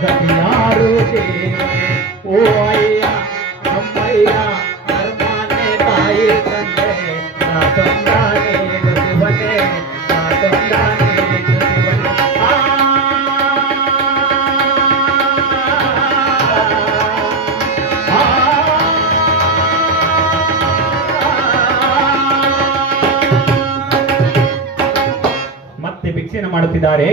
ಗತಿಯಾರು ದೇವರೇ ಓ ಅಯ್ಯ ಅಮ್ಮಯ್ಯ ಧರ್ಮಾನೆ ತಾಯಿ ತಂದೆ ನಾ ತಂದಾನೆ ಗತಿವನೆ ನಾ ತಂದಾನೆ ಗತಿವನೆ ಮತ್ತೆ ಭಿಕ್ಷೆಯನ್ನು ಮಾಡುತ್ತಿದ್ದಾರೆ.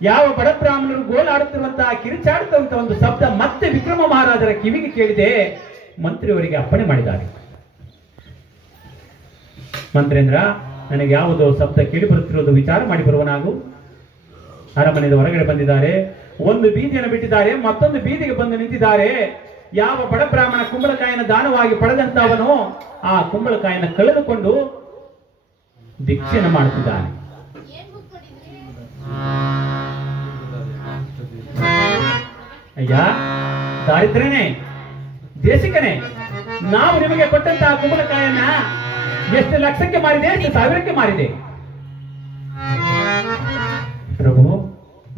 ಯಾವ ಬಡ ಬ್ರಾಹ್ಮಣರು ಗೋಳಾಡುತ್ತಿರುವಂತಹ ಕಿರಿಚಾಡುತ್ತಿರುವಂತಹ ಒಂದು ಶಬ್ದ ಮತ್ತೆ ವಿಕ್ರಮ ಮಹಾರಾಜರ ಕಿವಿಗೆ ಕೇಳಿದೆ. ಮಂತ್ರಿಯವರಿಗೆ ಅಪ್ಪಣೆ ಮಾಡಿದ್ದಾರೆ. ಮಂತ್ರೇಂದ್ರ, ನನಗೆ ಯಾವುದೋ ಶಬ್ದ ಕೇಳಿ ಬರುತ್ತಿರುವುದು ವಿಚಾರ ಮಾಡಿ ಬರುವನಾಗು. ಅರಮನೆಯ ಹೊರಗಡೆ ಬಂದಿದ್ದಾರೆ. ಒಂದು ಬೀದಿಯನ್ನು ಬಿಟ್ಟಿದ್ದಾರೆ, ಮತ್ತೊಂದು ಬೀದಿಗೆ ಬಂದು ನಿಂತಿದ್ದಾರೆ. ಯಾವ ಬಡ ಬ್ರಾಹ್ಮಣ ಕುಂಬಳಕಾಯಿನ ದಾನವಾಗಿ ಪಡೆದಂತವನು ಆ ಕುಂಬಳಕಾಯಿನ ಕಳೆದುಕೊಂಡು ಭಿಕ್ಷೆಯನ್ನು ಮಾಡುತ್ತಿದ್ದಾನೆ. ಅಯ್ಯ ದಾರಿದ್ರ್ಯನೇ, ದೇಶಿಕನೇ, ನಾವು ನಿಮಗೆ ಕೊಟ್ಟಂತಹ ಕುಂಬಳಕಾಯನ್ನ ಎಷ್ಟು ಲಕ್ಷಕ್ಕೆ ಮಾರಿದೆ, ಎಷ್ಟು ಸಾವಿರಕ್ಕೆ ಮಾರಿದೆ? ಪ್ರಭು,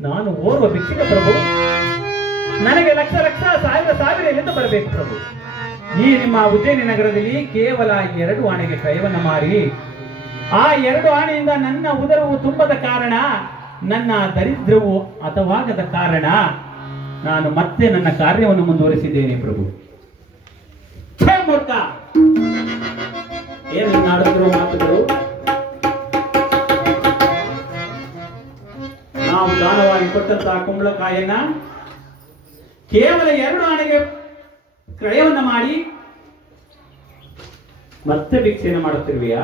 ನಾನು ಓರ್ವ ಭಿಕ್ಷುಕ ಪ್ರಭು. ನನಗೆ ಲಕ್ಷ ಲಕ್ಷ ಸಾವಿರ ಸಾವಿರ ಎಲ್ಲಿಂದ ಬರಬೇಕು ಪ್ರಭು? ಈ ನಿಮ್ಮ ಉಜ್ಜಯಿನಿ ನಗರದಲ್ಲಿ ಕೇವಲ 2 ಆಣೆಗೆ ಕ್ರಯವನ್ನು ಮಾರಿ ಆ 2 ಆಣೆಯಿಂದ ನನ್ನ ಉದರವು ತುಂಬದ ಕಾರಣ, ನನ್ನ ದರಿದ್ರವು ಅಥವಾಗದ ಕಾರಣ ನಾನು ಮತ್ತೆ ನನ್ನ ಕಾರ್ಯವನ್ನು ಮುಂದುವರಿಸಿದ್ದೇನೆ ಪ್ರಭು. ಮೂರ್ಖ, ಏನು ಆಡುತ್ತಿರುವ ಮಾತುಗಳು? ನಾವು ದಾನವಾಗಿ ಕೊಟ್ಟಂತಹ ಕುಂಬಳಕಾಯನ್ನ ಕೇವಲ 2 ಆಣೆಗೆ ಕ್ರಯವನ್ನ ಮಾಡಿ ಮತ್ತೆ ಭಿಕ್ಷೆಯನ್ನು ಮಾಡುತ್ತಿರುವೆಯಾ?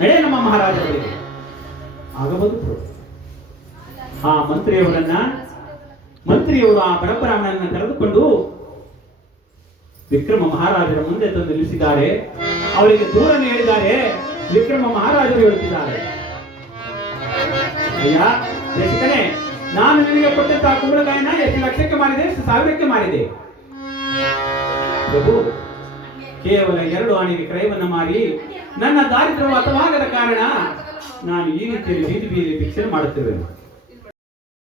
ನಡೆ ನಮ್ಮ ಮಹಾರಾಜರಿಗೆ. ಆಗಬಹುದು ಪ್ರಭು. ಆ ಮಂತ್ರಿಯವರು ಆ ಬಡಬ್ರಾಹ್ಮಣನನ್ನ ಕರೆದುಕೊಂಡು ವಿಕ್ರಮ ಮಹಾರಾಜರ ಮುಂದೆ ತಂದು ನಿಲ್ಲಿಸಿದ್ದಾರೆ. ಅವರಿಗೆ ದೂರನ್ನು ಹೇಳಿದ್ದಾರೆ. ವಿಕ್ರಮ ಮಹಾರಾಜರು ಹೇಳುತ್ತಿದ್ದಾರೆ, ಅಯ್ಯ ದೇಶಿಕನೇ, ನಾನು ನಿನಗೆ ಕೊಟ್ಟಂತಹ ಕುಂಬಳಕಾಯಿನ ಎಷ್ಟು ಲಕ್ಷಕ್ಕೆ ಮಾರಿದೆ, ಎಷ್ಟು ಸಾವಿರಕ್ಕೆ ಮಾರಿದೆ? ಪ್ರಭು, ಕೇವಲ 2 ಆಣೆಗೆ ಕ್ರಯವನ್ನ ಮಾರಿ ನನ್ನ ದಾರಿದ್ರ್ಯವು ಅಥವಾಗದ ಕಾರಣ ನಾನು ಈ ರೀತಿಯಲ್ಲಿ ಬೀದಿ ಭಿಕ್ಷೆ ಮಾಡುತ್ತಿರುವೆ.